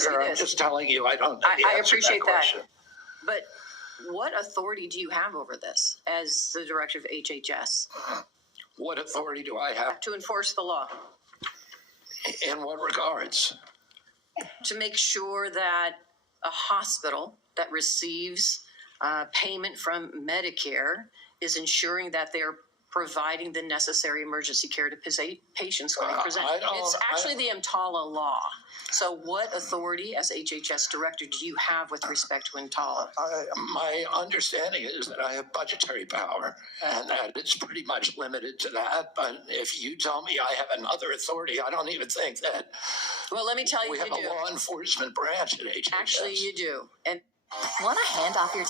Senator, I'm just telling you, I don't know the I answer to appreciate that question. But what authority do you have over this as the director of HHS? What authority do I have? To enforce the law. In what regards? To make sure that a hospital that receives payment from Medicare is ensuring that they're providing the necessary emergency care to patients when they present. It's actually the EMTALA law. So what authority as HHS director do you have with respect to EMTALA? My understanding is that I have budgetary power and that it's pretty much limited to that. But if you tell me I have another authority, I don't even think that. Well, let me tell you, we have a law enforcement branch at HHS. Actually, you do. And want to hand off your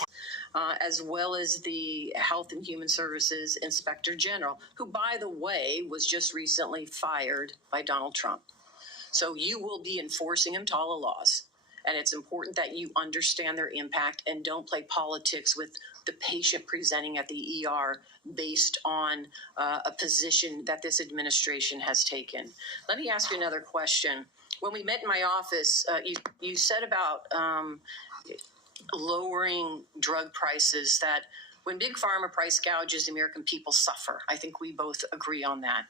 as well as the Health and Human Services Inspector General, who, by the way, was just recently fired by Donald Trump. So you will be enforcing EMTALA laws. And it's important that you understand their impact and don't play politics with the patient presenting at the ER based on a position that this administration has taken. Let me ask you another question. When we met in my office, you said about lowering drug prices, that when Big Pharma price gouges, the American people suffer. I think we both agree on that.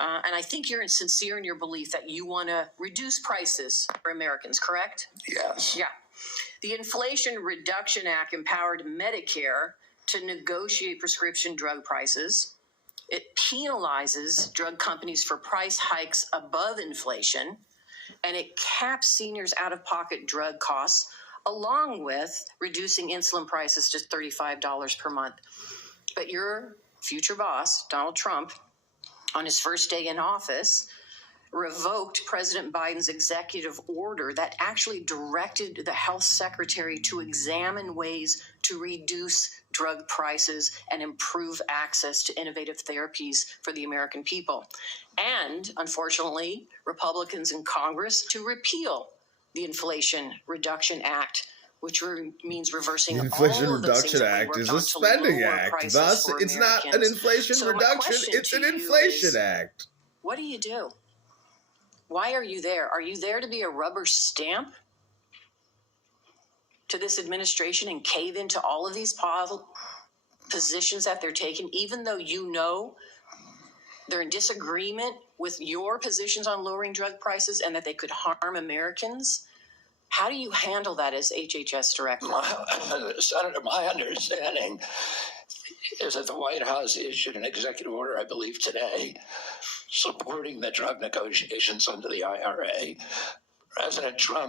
And I think you're sincere in your belief that you want to reduce prices for Americans, correct? Yes. Yeah. The Inflation Reduction Act empowered Medicare to negotiate prescription drug prices. It penalizes drug companies for price hikes above inflation, and it caps seniors' out-of-pocket drug costs, along with reducing insulin prices to $35 per month. But your future boss, Donald Trump, on his first day in office, revoked President Biden's executive order that actually directed the health secretary to examine ways to reduce drug prices and improve access to innovative therapies for the American people. And, unfortunately, Republicans in Congress to repeal the Inflation Reduction Act, which means reversing the Inflation all of those Reduction Act is a spending act. Thus, it's not an inflation reduction, it's an inflation act. What do you do? Why are you there? Are you there to be a rubber stamp to this administration and cave into all of these positions that they're taking, even though you know they're in disagreement with your positions on lowering drug prices and that they could harm Americans? How do you handle that as HHS director? Senator, my understanding is that the White House issued an executive order, I believe today, supporting the drug negotiations under the IRA. President Trump